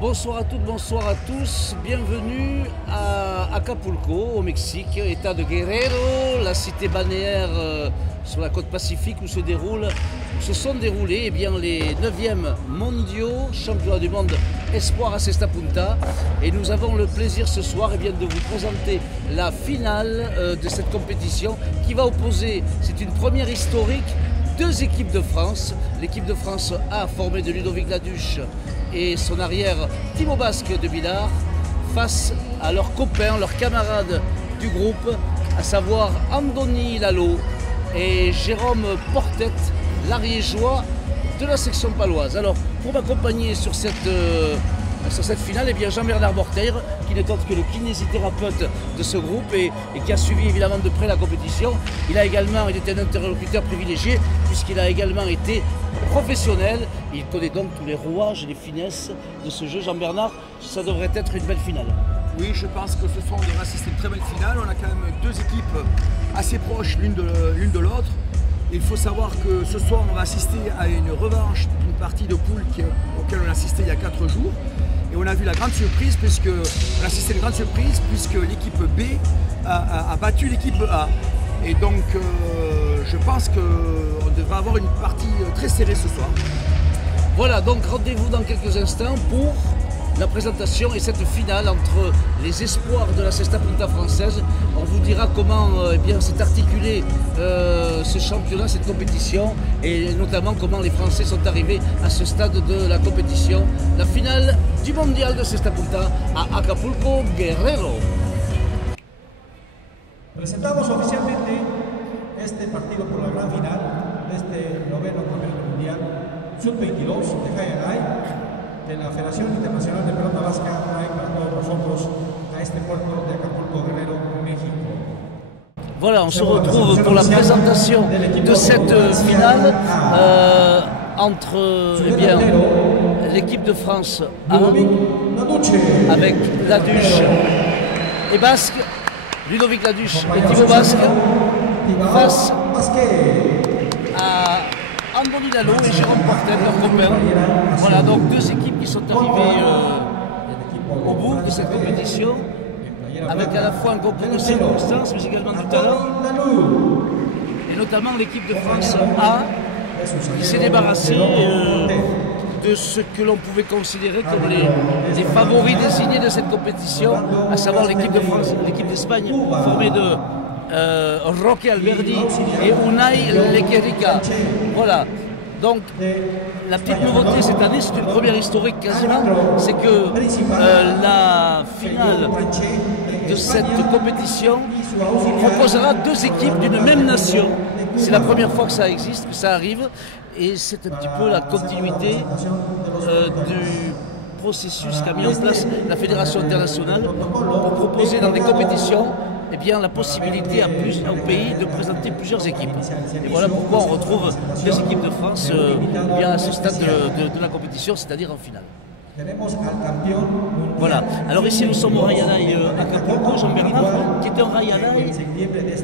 Bonsoir à toutes, bonsoir à tous. Bienvenue à Acapulco, au Mexique, état de Guerrero, la cité balnéaire sur la côte pacifique où se sont déroulés les 9e mondiaux, championnats du monde Espoir à Cesta Punta. Et nous avons le plaisir ce soir de vous présenter la finale de cette compétition qui va opposer, c'est une première historique, deux équipes de France. L'équipe de France A formée de Ludovic Laduche et son arrière Timo Basque de Villars face à leurs copains, leurs camarades du groupe, à savoir Andoni Lalo et Jérôme Portet, l'ariégeois de la section paloise. Alors pour m'accompagner sur cette finale, Jean-Bernard Morteir, qui n'est autre que le kinésithérapeute de ce groupe et qui a suivi évidemment de près la compétition. Il était un interlocuteur privilégié puisqu'il a également été professionnel. Il connaît donc tous les rouages et les finesses de ce jeu. Jean-Bernard, ça devrait être une belle finale. Oui, je pense que ce soir on devrait assister à une très belle finale. On a quand même deux équipes assez proches l'une de l'autre. Il faut savoir que ce soir on va assister à une revanche d'une partie de poule auquel on a assisté il y a 4 jours. Et on a vu la grande surprise puisque l'équipe B a battu l'équipe A. Et donc je pense qu'on devrait avoir une partie très serrée ce soir. Voilà, donc rendez-vous dans quelques instants pour la présentation et cette finale entre les espoirs de la Cesta Punta française. On vous dira comment s'est articulé ce championnat, cette compétition, et notamment comment les Français sont arrivés à ce stade de la compétition. La finale du mondial de Cesta Punta à Acapulco, Guerrero. Presentamos oficialmente este partido por la gran final de este noveno campeonato mundial Sub-22 de Jayalay de la Federación Internacional de Pelota Vasca trae para todos nosotros a este puerto de Acapulco, Guerrero, México. Voilà, on se retrouve pour la présentation de cette finale entre l'équipe de France A avec Laduche et Basque, Ludovic Laduche et Timo Basque face à Andoni Lalo et Jérôme Portet, leurs copains. Voilà, donc deux équipes qui sont arrivées au bout de cette compétition, avec à la fois un concours de circonstances, mais également du talent. Et notamment l'équipe de France A, qui s'est débarrassée de ce que l'on pouvait considérer comme les favoris désignés de cette compétition, à savoir l'équipe de France, l'équipe d'Espagne, formée de Roque Alberdi et Unai Lequerica. Voilà. Donc la petite nouveauté cette année, c'est une première historique quasiment, c'est que la finale de cette compétition proposera deux équipes d'une même nation. C'est la première fois que ça existe, que ça arrive, et c'est un petit peu la continuité du processus qu'a mis en place la Fédération internationale pour proposer dans des compétitions la possibilité au pays de présenter plusieurs équipes. Et voilà pourquoi on retrouve deux équipes de France à ce stade de la compétition, c'est-à-dire en finale. Voilà, alors ici nous sommes au Rayalay Acapulco, Jean-Bernard, qui est un Rayalay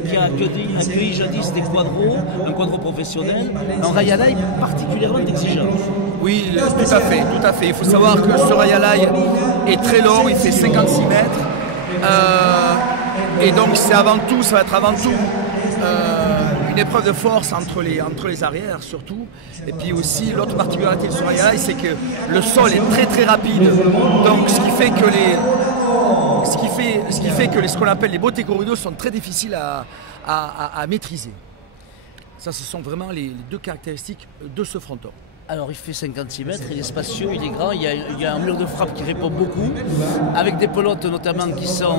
qui a accueilli jadis des quadros, un quadro professionnel, un Rayalay particulièrement exigeant. Oui, tout à fait. Il faut savoir que ce Rayalay est très long, il fait 56 mètres. Et donc ça va être avant tout une épreuve de force entre les arrières surtout. Et puis aussi l'autre particularité de ce Rayalay, c'est que le sol est très très rapide. Donc ce qui fait que ce qu'on appelle les bottes corridos sont très difficiles à maîtriser. Ça, ce sont vraiment les deux caractéristiques de ce fronton. Alors il fait 56 mètres, il est spacieux, il est grand, il y a un mur de frappe qui répond beaucoup, avec des pelotes notamment qui sont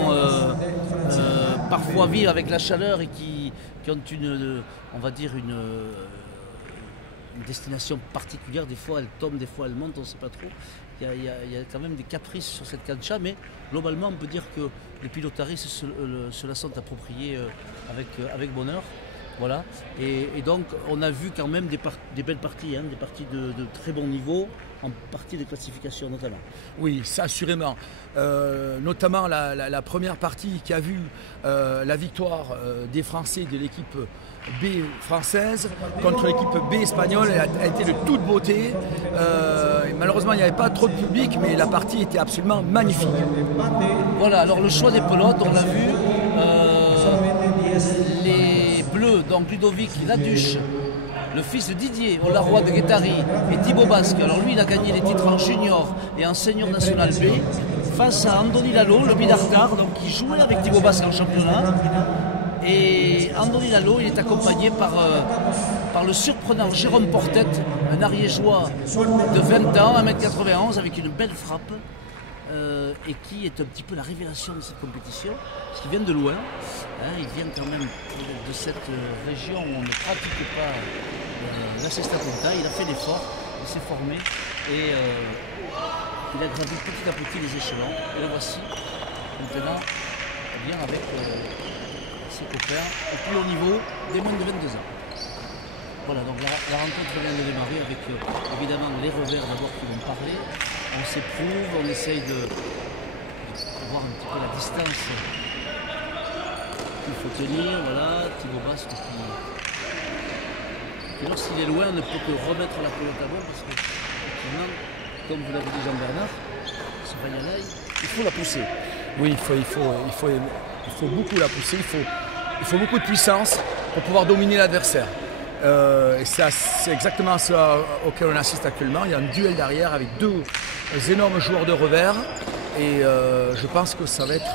parfois vives avec la chaleur et qui ont une destination particulière. Des fois elles tombent, des fois elles montent, on ne sait pas trop. Il y a quand même des caprices sur cette cancha, mais globalement on peut dire que les pilotaristes se la sont appropriés avec bonheur. Voilà, et donc on a vu quand même des belles parties, des parties de très bon niveau, en partie de classification notamment. Oui, ça assurément. Notamment la première partie qui a vu la victoire des Français de l'équipe B française contre l'équipe B espagnole. Elle a été de toute beauté. Malheureusement, il n'y avait pas trop de public, mais la partie était absolument magnifique. Voilà, alors le choix des pelotes, on l'a vu. Les Bleus, donc Ludovic Laduche, le fils de Didier Olaroy de Guettari et Thibaut Basque. Alors lui, il a gagné les titres en junior et en senior national B face à Andoni Lalo, le Bidartar, donc qui jouait avec Thibaut Basque en championnat. Et Andoni Lalo, il est accompagné par le surprenant Jérôme Portet, un ariégeois de 20 ans, 1m91, avec une belle frappe, et qui est un petit peu la révélation de cette compétition, parce qu'il vient de loin, hein, il vient quand même de cette région où on ne pratique pas la cesta punta. Il a fait l'effort, il s'est formé, et il a gravi petit à petit les échelons, et le voici maintenant bien avec ses copains au plus haut niveau des moins de 22 ans. Voilà, donc la rencontre vient de démarrer avec évidemment les revers d'abord qui vont parler. On s'éprouve, on essaye de voir un petit peu la distance qu'il faut tenir. Voilà, Thibaut Basque qui lorsqu'il est loin ne peut que remettre la pelote à bord parce que effectivement, comme vous l'avez dit Jean-Bernard, ce Vagnalaï, il faut la pousser. Oui, il faut beaucoup la pousser, il faut beaucoup de puissance pour pouvoir dominer l'adversaire. Et c'est exactement ce auquel on assiste actuellement. Il y a un duel derrière avec deux énormes joueurs de revers. Et je pense que ça va être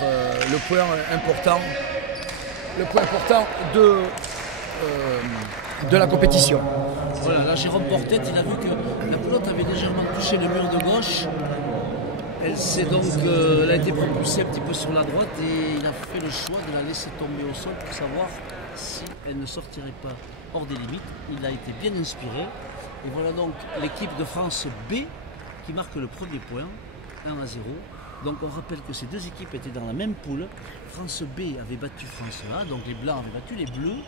le point important de la compétition. Voilà, là Jérôme Portet, il a vu que la pelote avait légèrement touché le mur de gauche. Elle a été propulsée un petit peu sur la droite et il a fait le choix de la laisser tomber au sol pour savoir si elle ne sortirait pas hors des limites. Il a été bien inspiré. Et voilà donc l'équipe de France B qui marque le premier point, 1-0. Donc on rappelle que ces deux équipes étaient dans la même poule. France B avait battu France A, donc les Blancs avaient battu les Bleus.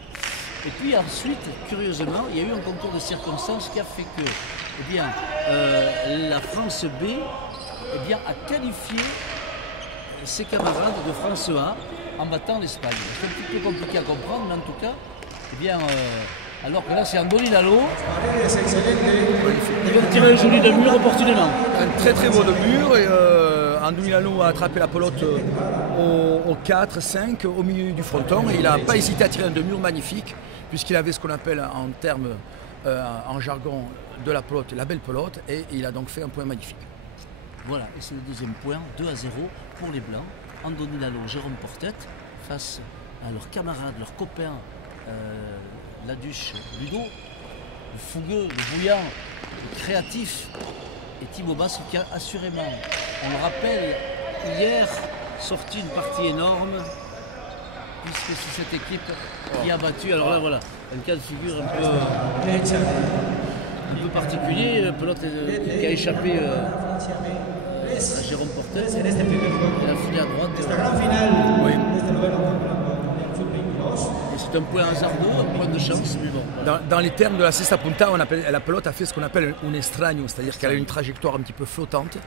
Et puis ensuite, curieusement, il y a eu un concours de circonstances qui a fait que la France B a qualifié ses camarades de France A en battant l'Espagne. C'est un petit peu compliqué à comprendre, mais en tout cas, alors que là c'est Andoni Lalo, il vient de tirer le joli de mur opportunément. Un très très beau de mur et Andoni Lalo a attrapé la pelote au 4-5 au milieu du fronton et il n'a pas hésité à tirer un de mur magnifique puisqu'il avait ce qu'on appelle en termes, en jargon de la pelote, la belle pelote, et il a donc fait un point magnifique. Voilà, et c'est le deuxième point, 2-0 pour les Blancs. Andoni Lalo, Jérôme Portet, face à leurs camarades, leurs copains, Laduche, Ludo, le fougueux, le bouillant, le créatif, et Thibaut Basque qui a assurément, on le rappelle, hier sorti une partie énorme, puisque c'est cette équipe qui a battu. Alors là, voilà, un cas de figure un peu particulier, pelote qui a échappé à Jérôme Portet. Il a filé à droite. Oui. Et c'est un point hasardeux, un point de chance, mais bon. Voilà. Dans les termes de la cesta punta, la pelote a fait ce qu'on appelle un estraño, c'est-à-dire qu'elle a une trajectoire un petit peu flottante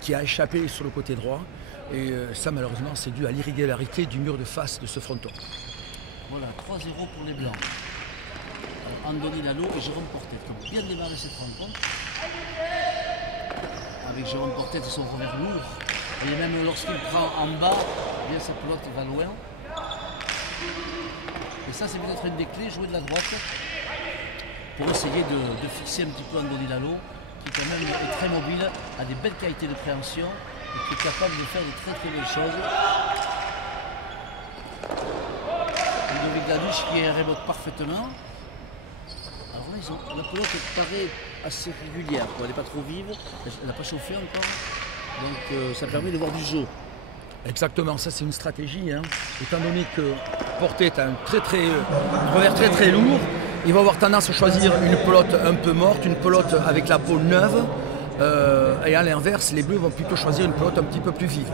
qui a échappé sur le côté droit. Et ça, malheureusement, c'est dû à l'irrégularité du mur de face de ce fronton. Voilà, 3-0 pour les Blancs. Andoni Lalo et Jérôme Portet qui ont bien démarré cette rencontre. Avec Jérôme Portet et son revers lourd. Et même lorsqu'il prend en bas, bien sa pelote va loin. Et ça, c'est peut-être une des clés, jouer de la droite pour essayer de fixer un petit peu Andoni Lalo, qui quand même est très mobile, a des belles qualités de préhension et qui est capable de faire de très très belles choses. Ludovic Laduche qui remonte parfaitement. Alors là, la pelote paraît assez régulière, quoi. Elle n'est pas trop vive, elle n'a pas chauffé encore, donc ça permet de voir du jeu. Exactement, ça c'est une stratégie, hein. Étant donné que Portet a un revers très très lourd, il va avoir tendance à choisir une pelote un peu morte, une pelote avec la peau neuve, et à l'inverse, les Bleus vont plutôt choisir une pelote un petit peu plus vive.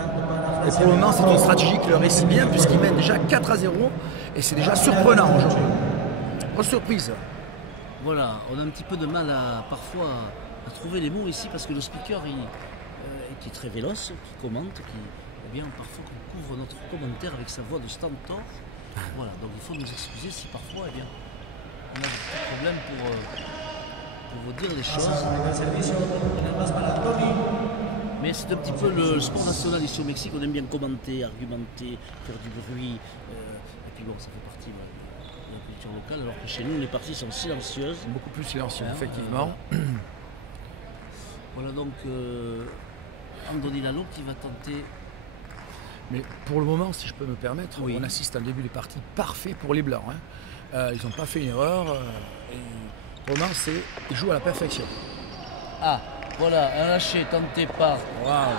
Et pour le moment, c'est une stratégie qui leur réussit bien, puisqu'ils mènent déjà 4-0, et c'est déjà surprenant aujourd'hui. Grosse surprise. Voilà, on a un petit peu de mal parfois à trouver les mots ici, parce que le speaker qui est très véloce, qui commente, parfois qu'on couvre notre commentaire avec sa voix de stentor. Voilà, donc il faut nous excuser si parfois eh bien, on a des petits problèmes pour vous dire les choses. Mais c'est un petit peu le sport national ici au Mexique, on aime bien commenter, argumenter, faire du bruit. Et puis bon, ça fait partie voilà, de la culture locale, alors que chez nous, les parties sont silencieuses. Beaucoup plus silencieux, effectivement. Voilà donc Andoni Lalo qui va tenter. Mais pour le moment, si je peux me permettre, oui. On assiste à un début de partie parfait pour les Blancs. Hein. Ils n'ont pas fait une erreur. Et pour le moment, ils jouent à la perfection. Ah, voilà, un lâcher tenté par Waouh.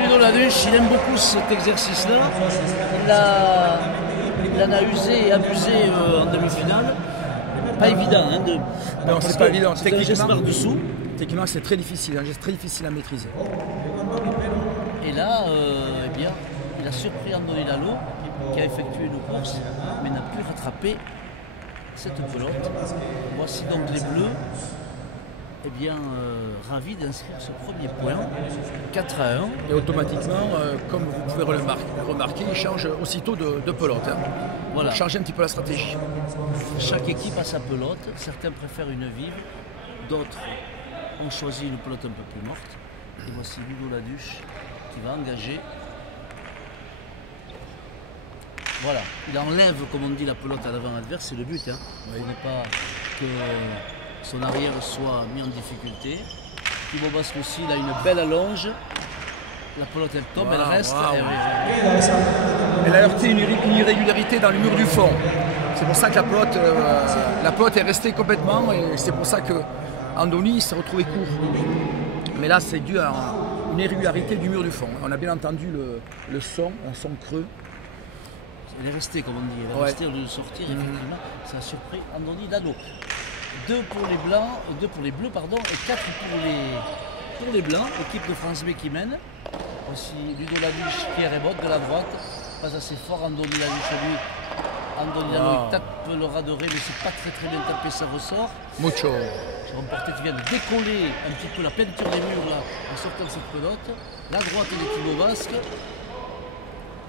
Ludo Laduche. Il aime beaucoup cet exercice-là. Il en a usé et abusé en demi-finale. Pas évident. Hein, non, c'est pas évident. C'est un geste par-dessous. Techniquement, c'est très difficile. Un geste très difficile à maîtriser. Et là, eh bien, il a surpris Andoni Lalo qui a effectué une course mais n'a pu rattraper cette pelote. Voici donc les Bleus eh bien, ravis d'inscrire ce premier point, 4-1. Et automatiquement, comme vous pouvez remarquer, ils changent aussitôt de pelote. Hein. Voilà. Pour changer un petit peu la stratégie. Chaque équipe a sa pelote. Certains préfèrent une vive, d'autres ont choisi une pelote un peu plus morte. Et voici Ludo Laduche qui va engager. Voilà, il enlève, comme on dit, la pelote à l'avant adverse, c'est le but. Hein. Il ne faut pas que son arrière soit mis en difficulté. Thibaut Basque aussi, il a une belle allonge. La pelote elle tombe, elle reste. Elle a heurté une irrégularité dans le mur du fond. C'est pour ça que la pelote est restée complètement et c'est pour ça que Andoni s'est retrouvé court. Mais là, c'est dû à une irrégularité du mur du fond. On a bien entendu le son, un son creux. Elle est restée, comme on dit. Elle est restée au lieu de sortir, effectivement. Ça a surpris Andoni Lalo. 2 pour les blancs, 2 pour les bleus, pardon, et 4 pour les blancs. Équipe de France B qui mène. Voici Ludo Laduche qui rebote de la droite. Pas assez fort, Andoni Laduche lui. Andoni Lalo il tape le ras de ré, mais c'est pas très bien tapé, ça ressort. Mucho. Jérôme Portet qui vient de décoller un petit peu la peinture des murs là, en sortant de cette pelote. La droite est de Thibaut Basque.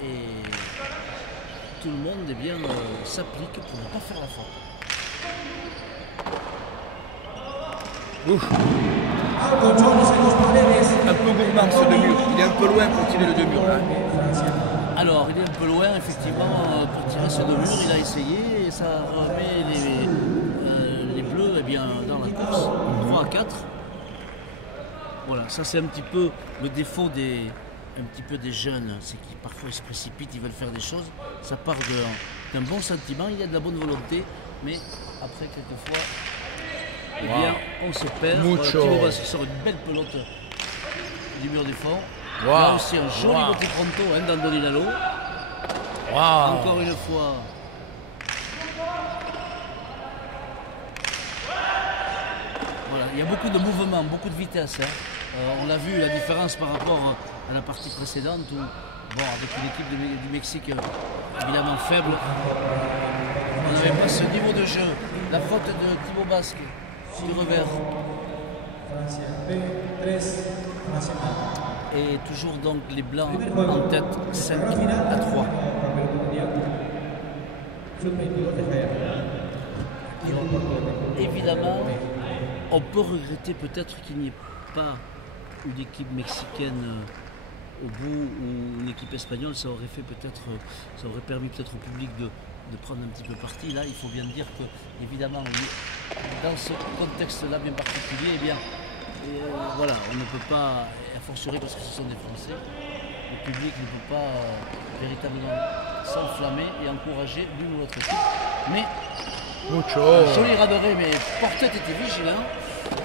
Et tout le monde eh bien, s'applique pour ne pas faire la faute. Ouf. Un peu gourmand ce deux-murs. Il est un peu loin pour tirer le deux-murs là. Alors il est un peu loin effectivement pour tirer ce deux-murs. Il a essayé et ça remet les bleus eh bien, dans la course. 3-4. Voilà, ça c'est un petit peu le défaut des jeunes, c'est qu'ils parfois ils se précipitent, ils veulent faire des choses, ça part d'un bon sentiment, il y a de la bonne volonté, mais après quelquefois, eh bien, on se perd. Mucho. Thibaut Basque sort une belle pelote du mur du fond. Wow. Là aussi un joli petit fronto hein, d'Andoni Lalo. Encore une fois. Voilà, il y a beaucoup de mouvements, beaucoup de vitesse. Hein. On l'a vu, la différence par rapport à la partie précédente où, bon, avec une équipe du Mexique évidemment faible, on n'avait pas ce niveau de jeu. La faute de Thibaut Basque du revers. Et toujours donc les Blancs en tête 5-3. Évidemment, on peut regretter peut-être qu'il n'y ait pas une équipe mexicaine au bout ou une équipe espagnole, ça aurait permis peut-être au public de prendre un petit peu parti. Là, il faut bien dire que, évidemment, dans ce contexte-là bien particulier, eh bien, voilà, on ne peut pas, a fortiori parce que ce sont des Français, le public ne peut pas véritablement s'enflammer et encourager l'une ou l'autre équipe. Mais, joli raderai, mais Portet était vigilant.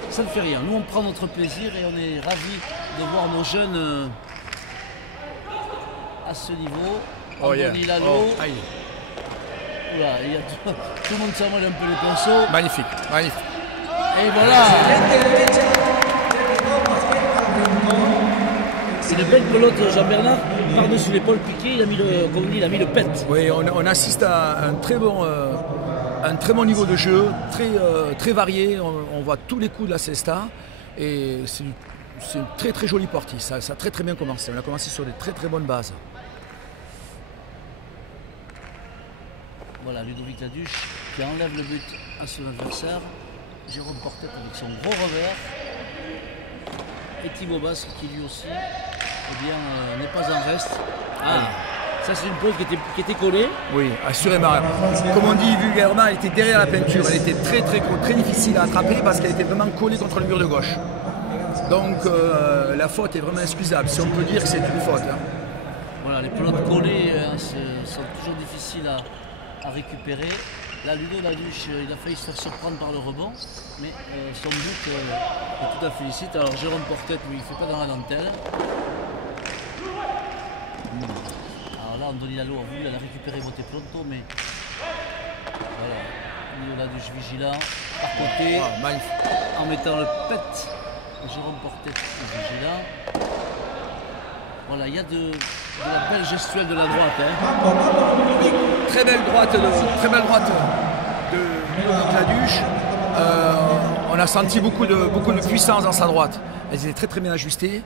Ça ne fait rien. Nous, on prend notre plaisir et on est ravis de voir nos jeunes à ce niveau. Andoni Lalo. Oula, tout le monde s'envole un peu les pinceaux. Magnifique, magnifique. Et voilà. C'est une belle pelote, Jean-Bernard. Par-dessus l'épaule piquée, il a mis comme on dit, il a mis le pet. Oui, on assiste à un très bon niveau de jeu, très varié. On voit tous les coups de la cesta et c'est une très très jolie partie. Ça a très bien commencé. On a commencé sur des très bonnes bases. Voilà, Ludovic Laduche qui enlève le but à son adversaire. Jérôme Portet avec son gros revers. Et Thibaut Basque qui lui aussi n'est pas en reste. Ça c'est une peau qui était collée. Oui, assurément. Comme on dit vulgairement, elle était derrière la peinture. Elle était très difficile à attraper parce qu'elle était vraiment collée contre le mur de gauche. Donc la faute est vraiment excusable, si on peut dire que c'est une faute. Hein. Voilà, les pelotes collées sont toujours difficiles à récupérer. Là, Ludo Laduche, il a failli se faire surprendre par le rebond, mais son but est tout à félicite. Alors Jérôme Portet, lui, il ne fait pas dans la dentelle. Alors là, Andoni Lalo a voulu la récupérer Bote Pronto, mais voilà, Ludo Laduche vigilant, à côté, en mettant le pet. Jérôme Portet vigilant. Voilà, il y a de la belle gestuelle de la droite. Hein. Très belle droite de Laduche. On a senti beaucoup de puissance dans sa droite. Elle était très bien ajustée.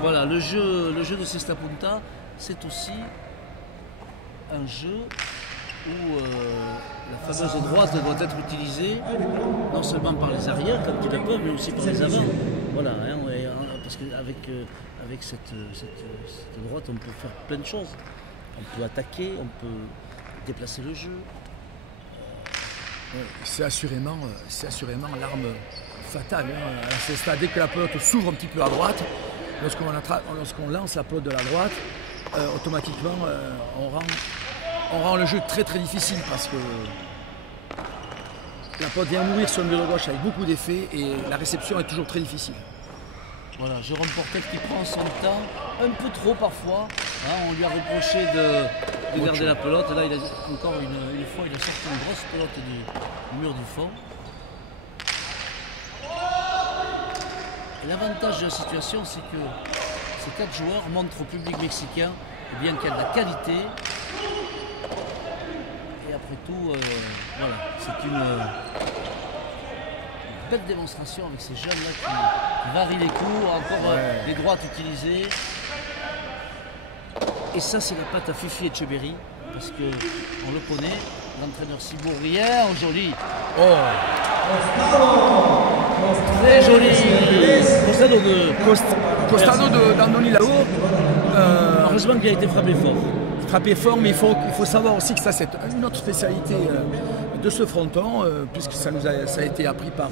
Voilà, le jeu de Cesta Punta, c'est aussi un jeu où la fameuse droite doit être utilisée non seulement par les arrières quand il le peut, mais aussi par les avants. Voilà, hein, parce qu'avec cette droite, on peut faire plein de choses. On peut attaquer, on peut déplacer le jeu. C'est assurément l'arme fatale. Hein. À ce stade, dès que la pelote s'ouvre un petit peu à droite, lorsqu'on lance la pelote de la droite, automatiquement on rend le jeu très difficile parce que la pelote vient mourir sur le mur de gauche avec beaucoup d'effets et la réception est toujours très difficile. Voilà, Jérôme Portet qui prend son temps, un peu trop parfois. Hein, on lui a reproché de garder la pelote. Et là, encore une fois, il a sorti une grosse pelote du mur du fond. Et l'avantage de la situation, c'est que ces 4 joueurs montrent au public mexicain qu'il y a de la qualité. Et après tout, voilà, c'est une belle démonstration avec ces jeunes-là qui varient les coups, encore les droites utilisées. Et ça, c'est la patte à Fifi Etcheberry, parce qu'on le connaît, l'entraîneur Cibourien aujourd'hui. Très joli Costado d'Andoni Lalo. Heureusement qu'il a été frappé fort. Mais il faut savoir aussi que ça c'est une autre spécialité de ce fronton, puisque ça a été appris par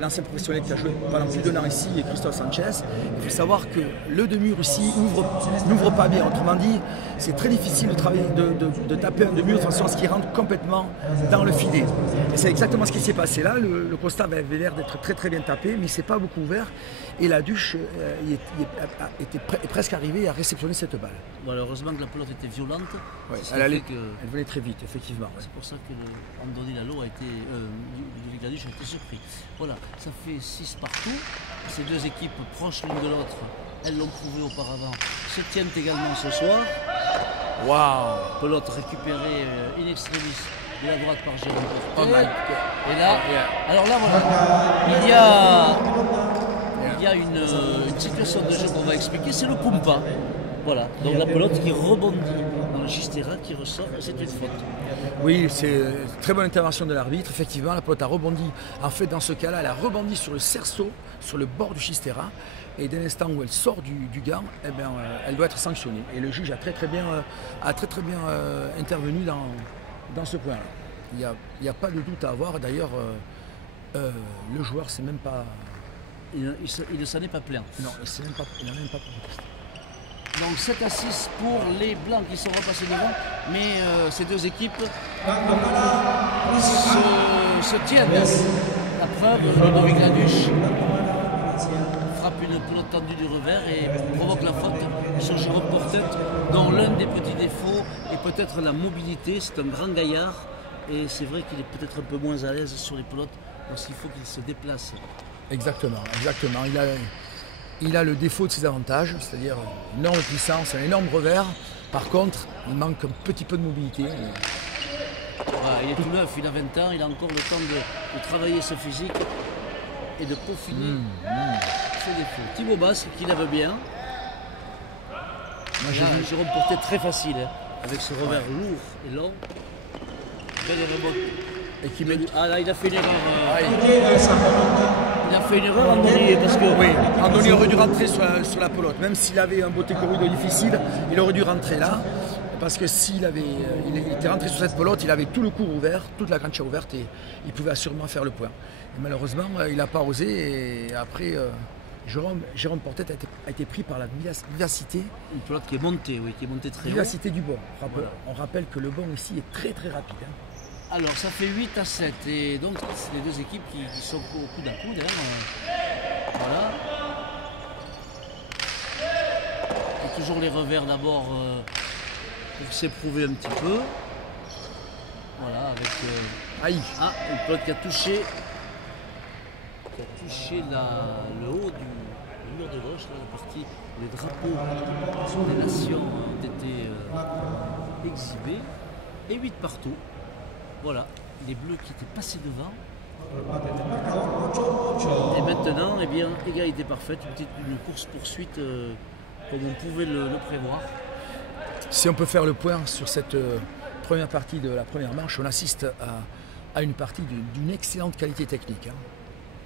l'ancien professionnel qui a joué pendant plus d'1 an ici, Christophe Sanchez. Il faut savoir que le demi-mur ici n'ouvre pas bien. Autrement dit, c'est très difficile de travailler, de taper un demi-mur de façon à ce qu'il rentre complètement dans le filet. Et c'est exactement ce qui s'est passé là. Le Costa avait l'air d'être très bien tapé, mais il ne s'est pas beaucoup ouvert. Et Laduche est presque arrivé à réceptionner cette balle. Voilà, heureusement que la pelote était violente. Ouais, elle venait très vite, effectivement. C'est pour ça que Andoni Lalo Ludovic Laduche a été surpris. Voilà, ça fait 6 partout. Ces deux équipes proches l'une de l'autre, elles l'ont prouvé auparavant, se tiennent également ce soir. Waouh! Pelote récupérée in extremis de la droite par Jérôme Portet. Et là, alors là voilà, il y a une situation de jeu qu'on va expliquer, c'est le Pumpa. Voilà, donc la pelote qui rebondit dans le Chistera, qui ressort, et c'est une faute. Oui, c'est une très bonne intervention de l'arbitre. Effectivement, la pelote a rebondi. En fait, dans ce cas-là, elle a rebondi sur le cerceau, sur le bord du Chistera. Et dès l'instant où elle sort du gant, eh bien, elle doit être sanctionnée. Et le juge a très bien intervenu dans ce point-là. Il n'y a pas de doute à avoir. D'ailleurs, le joueur, c'est même pas... Il ne s'en est pas plaint. Non, il n'a même pas protesté. Donc 7-6 pour les Blancs qui sont repassés devant, mais ces deux équipes se tiennent. La preuve, Ludovic Laduche frappe une pelote tendue du revers et provoque la faute sur Jérôme Portet, dont l'un des petits défauts est peut-être la mobilité. C'est un grand gaillard et c'est vrai qu'il est peut-être un peu moins à l'aise sur les pelotes lorsqu'il faut qu'il se déplace. Exactement. Il a le défaut de ses avantages, c'est-à-dire une énorme puissance, un énorme revers. Par contre, il manque un petit peu de mobilité. Voilà, il est tout neuf, il a 20 ans, il a encore le temps de travailler ce physique et de peaufiner ses défauts. Thibaut Basque qui lève bien. Moi, Jérôme Portet très facile, hein, avec ce revers lourd et long. Belle remote. Et qui met... Ah là, il a fait une erreur. Il a fait une erreur Andoni parce que. Oui, Andoni aurait dû rentrer sur la pelote. Même s'il avait un beauté corrido difficile, il aurait dû rentrer là. Parce que s'il avait, il était rentré sur cette pelote, il avait tout le cours ouvert, toute la cancha ouverte et il pouvait assurément faire le point. Et malheureusement, il n'a pas osé et après, Jérôme Portet a été pris par la vivacité. Une pelote qui est montée, oui, qui est montée très haut. Vivacité du bon. On rappelle que le bon ici est très très rapide. Hein. Alors ça fait 8-7 et donc c'est les deux équipes qui sont au coup d'un coup d'ailleurs. Voilà. Et toujours les revers d'abord pour s'éprouver un petit peu. Voilà avec une pelote qui a touché le haut du mur de gauche, là, la partie où les drapeaux des nations ont été exhibés. Et 8 partout. Voilà, les bleus qui étaient passés devant. Et maintenant, eh bien, égalité parfaite, une course-poursuite comme on pouvait le prévoir. Si on peut faire le point sur cette première partie de la première manche, on assiste à une partie d'une excellente qualité technique. Hein.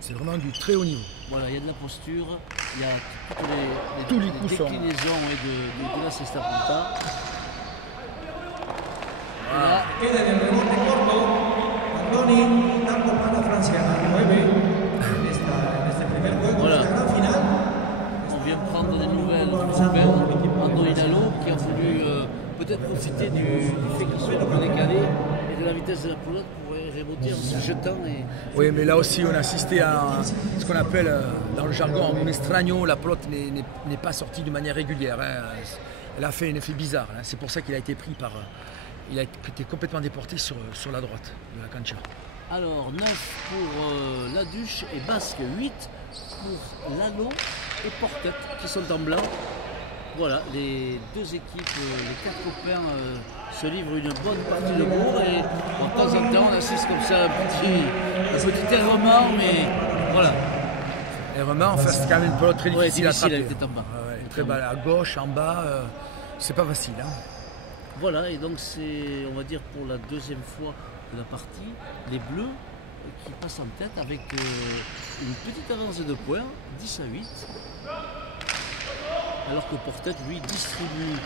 C'est vraiment du très haut niveau. Voilà, il y a de la posture, il y a tous les coups déclinaisons de la Cesta Punta. Queda en el rebote corto, Andoni dando para Francia a 9 en este primer juego, voilà. En esta gran final. On vient prendre des nouvelles du super Andoni Lalo qui a voulu peut-être profiter du fait qu'il soit un peu décalé et de la vitesse de la pelote pour remonter en se jetant. Oui, mais là aussi on a assisté à ce qu'on appelle dans le jargon un extraño, la pelote n'est pas sortie de manière régulière. Hein. Elle a fait un effet bizarre, hein. C'est pour ça qu'il a été pris par... Il a été complètement déporté sur la droite de la cancha. Alors 9 pour Laduche et Basque, 8 pour Lalo et Portet qui sont en blanc. Voilà, les deux équipes, les quatre copains se livrent une bonne partie de cours et de temps en temps on assiste comme ça un petit errement, mais voilà. Errement, enfin c'est quand même une pelote très difficile à attraper. Elle était en bas. Très bas, à gauche, en bas, c'est pas facile. Hein. Voilà, et donc c'est, on va dire, pour la deuxième fois de la partie, les Bleus qui passent en tête avec une petite avance de points, 10 à 8. Alors que Portet, lui, distribue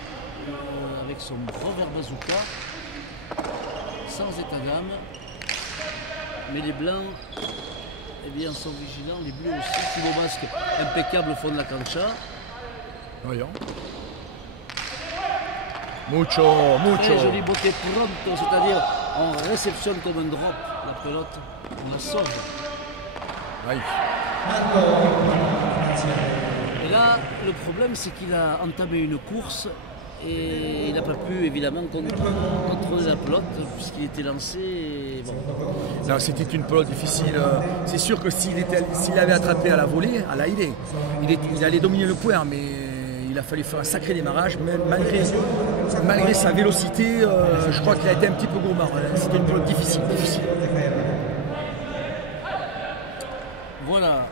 avec son revers bazooka, sans état d'âme. Mais les Blancs, eh bien, sont vigilants, les Bleus aussi. Thibaut Basque, impeccable au fond de la cancha. Voyons. Mucho. Très joli beauté pronto, c'est-à-dire on réceptionne comme un drop la pelote, on la sauve. Aïe. Et là, le problème c'est qu'il a entamé une course et il n'a pas pu évidemment contrôler la pelote puisqu'il était lancé. Et bon. Non, c'était une pelote difficile. C'est sûr que s'il avait attrapé à la volée, à l'aïlé, il allait dominer le point, mais il a fallu faire un sacré démarrage, même malgré sa vélocité, je crois qu'il a été un petit peu gourmand. C'était une pelote difficile. Voilà,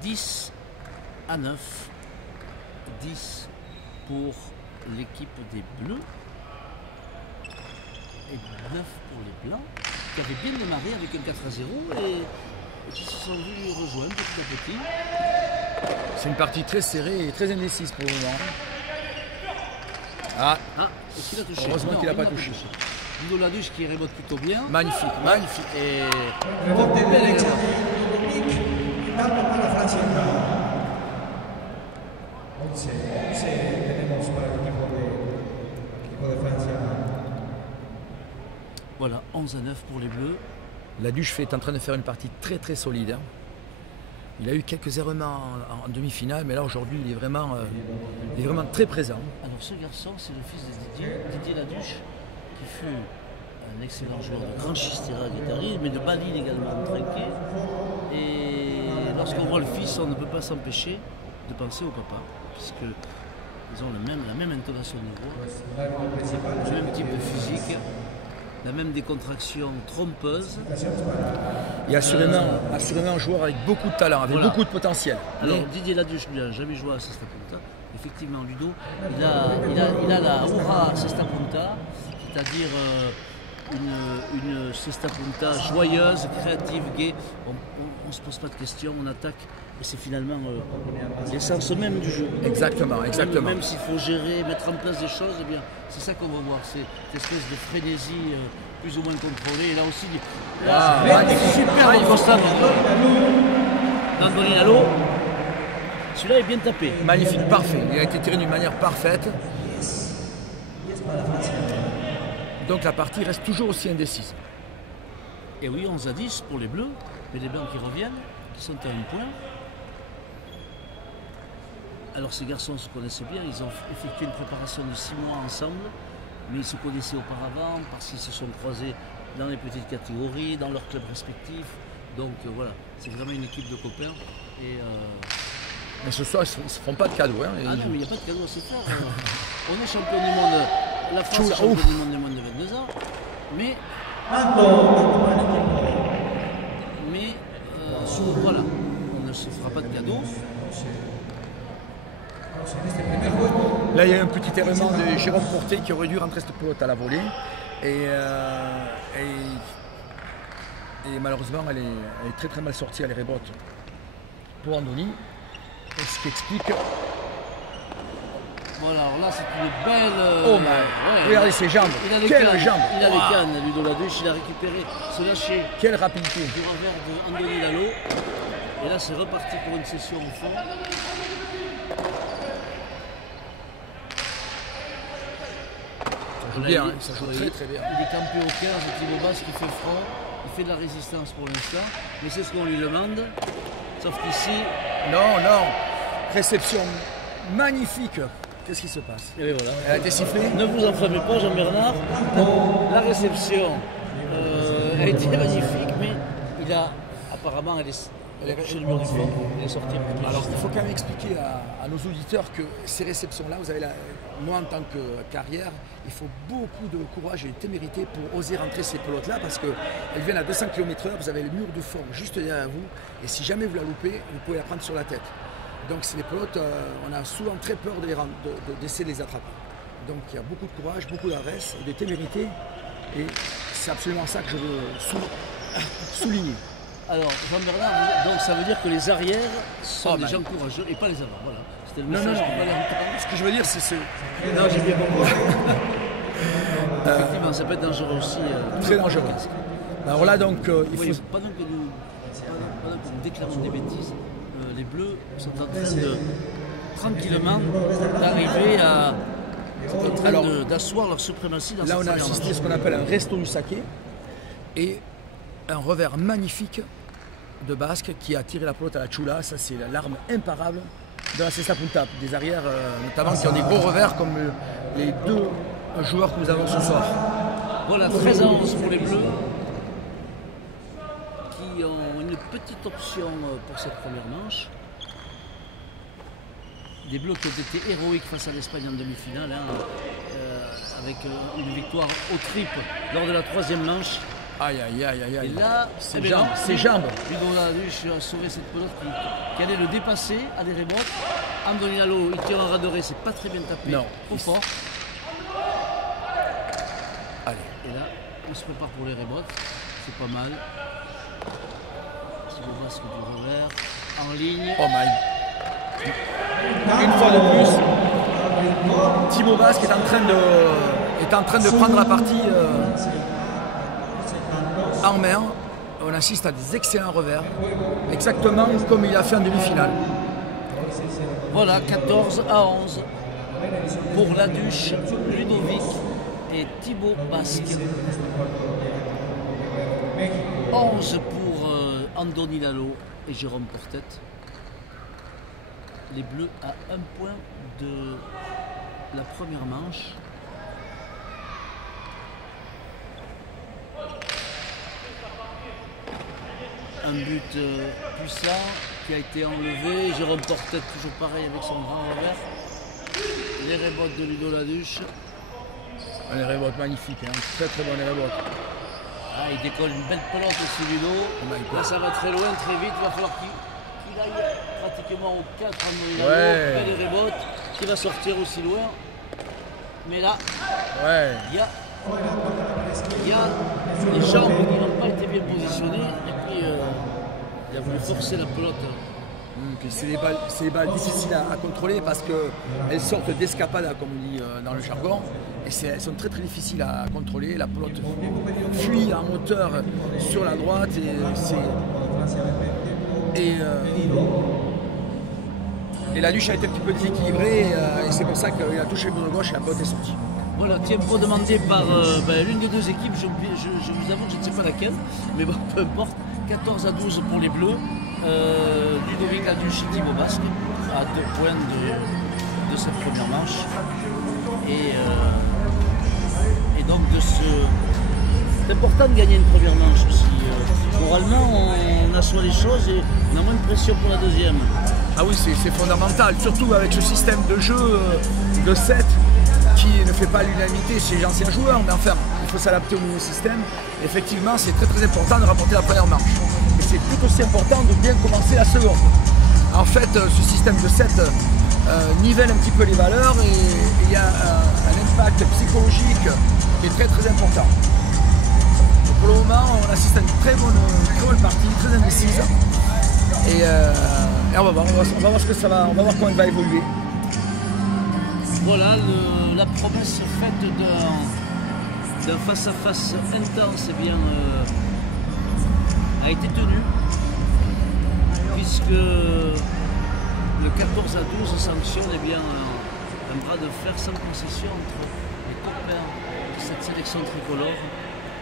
10 à 9, 10 pour l'équipe des Bleus et 9 pour les Blancs, qui avaient bien démarré avec un 4 à 0 et qui se sont vus rejoindre petit à petit. C'est une partie très serrée et très indécise pour le moment. Est-ce qu'il a touché? Heureusement qu'il n'a pas touché. Dino Laduche qui remonte plutôt bien. Magnifique. Et Rebote derecha de Dominik, dando para Francia. 11 tenemos para el equipo de Francia. Voilà, 11 à 9 pour les Bleus. Laduche est en train de faire une partie très très solide. Hein. Il a eu quelques errements en demi-finale, mais là aujourd'hui il est vraiment très présent. Alors ce garçon, c'est le fils de Didier Laduche, qui fut un excellent joueur de grand chistera guitariste, mais de baline également trinqué. Et lorsqu'on voit le fils, on ne peut pas s'empêcher de penser au papa, puisqu'ils ont la même intonation de voix, le même type de physique, la même décontraction trompeuse. Et assurément un joueur avec beaucoup de talent, avec beaucoup de potentiel. Alors Didier Laduche lui a jamais joué à Cesta Punta, effectivement, Ludo, il a la aura cesta punta, c'est-à-dire une cesta punta joyeuse, créative, gaie. On ne se pose pas de questions, on attaque. Et c'est finalement l'essence même du jeu. Exactement, exactement. Même s'il faut gérer, mettre en place des choses, eh bien, c'est ça qu'on va voir. C'est cette espèce de frénésie plus ou moins contrôlée. Et là aussi, super constat d'Andoni Lalo. Celui-là est bien tapé. Magnifique, parfait. Il a été tiré d'une manière parfaite. Donc la partie reste toujours aussi indécise. Et oui, 11-10 pour les bleus, mais les blancs qui reviennent, qui sont à un point. Alors ces garçons se connaissaient bien, ils ont effectué une préparation de 6 mois ensemble, mais ils se connaissaient auparavant parce qu'ils se sont croisés dans les petites catégories, dans leurs clubs respectifs. Donc voilà, c'est vraiment une équipe de copains. Mais ce soir, ils ne se feront pas de cadeaux. Hein, ah non, mais il n'y a pas de cadeaux à se faire. On est champion du monde, la France est champion du monde des moins de 22 ans, mais voilà, on ne se fera pas de cadeaux. Là, il y a un petit errement de Jérôme Porté qui aurait dû rentrer cette pelote à la volée. Et malheureusement, elle est très très mal sortie, elle est rebote pour Andoni. Et ce qui explique. Voilà, alors là, c'est une belle. Oh my! Regardez ses jambes! Quelle jambe! Il a les cannes, Ludo Laduche, il a récupéré ce lâcher. Quelle rapidité! Du revers de Andoni Lalo. Et là, c'est reparti pour une session au fond. Ça joue bien, ça joue très très bien. Il est campé au 15, Thibaut Basque qui fait front, il fait de la résistance pour l'instant, mais c'est ce qu'on lui demande. Sauf qu'ici. Non, non, réception magnifique. Qu'est-ce qui se passe? Et voilà. Elle a été sifflée. Ne vous enflammez pas, Jean-Bernard. La réception a été magnifique, mais il a apparemment, elle est chez le mur du fond, il est sorti. Alors il faut quand même expliquer à nos auditeurs que ces réceptions-là, vous avez moi en tant que carrière, il faut beaucoup de courage et de témérité pour oser rentrer ces pelotes-là parce qu'elles viennent à 200 km/h, vous avez le mur du fond juste derrière vous et si jamais vous la loupez, vous pouvez la prendre sur la tête. Donc c'est des pelotes, on a souvent très peur d'essayer de les attraper. Donc il y a beaucoup de courage, beaucoup d'adresse, de témérité et c'est absolument ça que je veux souligner. Alors Jean-Bernard, donc ça veut dire que les arrières sont des gens courageux et pas les avant, voilà. C'était le message. Non. Ce que je veux dire c'est... Non, j'ai bien compris. Effectivement, ça peut être dangereux aussi. Très dangereux. Alors là donc, il faut... Pendant que nous déclarons des bêtises, les Bleus sont en train de tranquillement d'arriver à d'asseoir leur suprématie dans là cette on a assisté à ce qu'on appelle un resto du saké et un revers magnifique de Basque qui a tiré la pelote à la Chula. Ça c'est l'arme imparable de la cesta punta, des arrières notamment qui ont des gros revers comme les deux joueurs que nous avons ce soir. Voilà, 13-11 pour les Bleus qui ont une petite option pour cette première manche. Des Bleus qui ont été héroïques face à l'Espagne en demi-finale, avec une victoire au triple lors de la troisième manche. Aïe. Et là, ses jambes. Ludo Laduche a sauvé cette pelote qui allait le dépasser à des rebotes. Andoni Lalo, il tire un ras doré, c'est pas très bien tapé. Non. Trop fort. Allez. Et là, on se prépare pour les rebotes. C'est pas mal. Thibaut Basque du revers. En ligne. Oh my. Une fois de plus, Thibaut Basque est en train de prendre la partie en main. On assiste à des excellents revers, exactement comme il a fait en demi-finale. Voilà, 14-11 pour Laduche, Ludovic et Thibaut Basque. 11 pour Andoni Lalo et Jérôme Portet. Les Bleus à un point de la première manche. Un but puissant qui a été enlevé. Jérôme Portet toujours pareil avec son grand revers. Les rebotes de Ludo Laduche. Les rebotes magnifiques, hein. Très très bonnes rebotes. Ah, il décolle une belle pelote aussi Ludo. Là ça va très loin, très vite. Il va falloir qu'il aille pratiquement au 4 en Andoni Lalo. Belle rebote. qui va sortir aussi loin. Mais là, Ouais. il y a les jambes qui n'ont pas été bien positionnées. Et puis, il a voulu forcer la pelote. C'est des balles difficiles à contrôler parce qu'elles sortent d'escapada, comme on dit dans le jargon. Et elles sont très difficiles à contrôler. La pelote fuit en hauteur sur la droite et la luche a été un petit peu déséquilibrée et c'est pour ça qu'il a touché le mur de gauche et la pelote est sortie. Voilà, tempo demandé par l'une des deux équipes, je vous avoue que je ne sais pas laquelle, mais bon, peu importe, 14-12 pour les Bleus, Ludovic Aduch et Thibaut Basque, à 2 points de cette première manche. Et donc c'est important de gagner une première manche aussi. Moralement, on assoit les choses et on a moins de pression pour la deuxième. Ah oui, c'est fondamental, surtout avec ce système de jeu de 7 qui ne fait pas l'unanimité chez les anciens joueurs, mais enfin, il faut s'adapter au nouveau système. Effectivement, c'est très important de remporter la première manche. Et c'est tout aussi important de bien commencer la seconde. En fait, ce système de 7 nivelle un petit peu les valeurs et il y a un impact psychologique qui est très important. Donc pour le moment, on assiste à une très bonne partie, très indécise. Et on va voir ce que ça va, on va voir comment elle va évoluer. Voilà, la promesse faite d'un face-à-face intense a été tenue, puisque le 14-12 sanctionne un bras de fer sans concession entre les copains de cette sélection tricolore.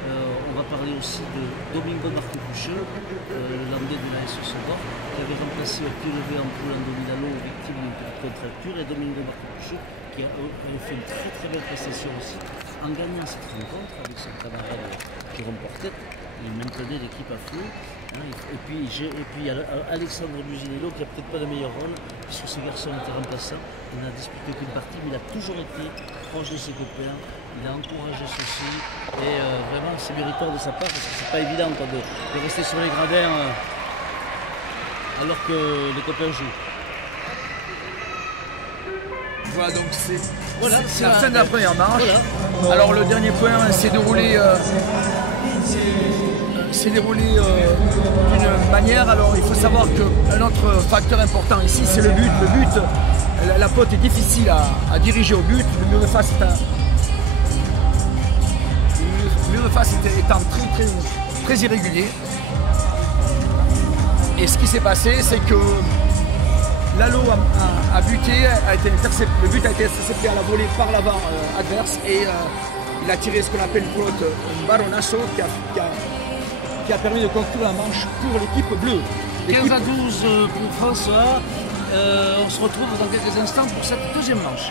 On va parler aussi de Domingo Marco-Pucheux, le landais de l'AS Sodor, qui avait remplacé au pied levé en poule Andoni Lalo, victime d'une petite contracture, et Domingo Marco-Pucheux qui avait fait une très belle prestation aussi en gagnant cette rencontre avec son camarade Jérôme Portet. Il maintenait l'équipe à flot. Et puis Alexandre Buginello qui n'a peut-être pas le meilleur rôle, puisque ce garçon était remplaçant. Il n'a disputé qu'une partie, mais il a toujours été proche de ses copains. Il a encouragé ceci. Et vraiment, c'est méritoire de sa part, parce que c'est pas évident de rester sur les gradins alors que les copains jouent. Voilà, donc c'est la fin de la première manche. Voilà. Alors le dernier point s'est déroulé d'une manière. Alors il faut savoir qu'un autre facteur important ici, c'est le but. Le but, la pelote est difficile à diriger au but. Le mur de face étant très irrégulier. Et ce qui s'est passé, c'est que Lalo a buté, le but a été intercepté à la volée par l'avant adverse et il a tiré ce qu'on appelle une pelote baronasso qui a permis de conclure la manche pour l'équipe bleue. 15-12 pour François. On se retrouve dans quelques instants pour cette deuxième manche.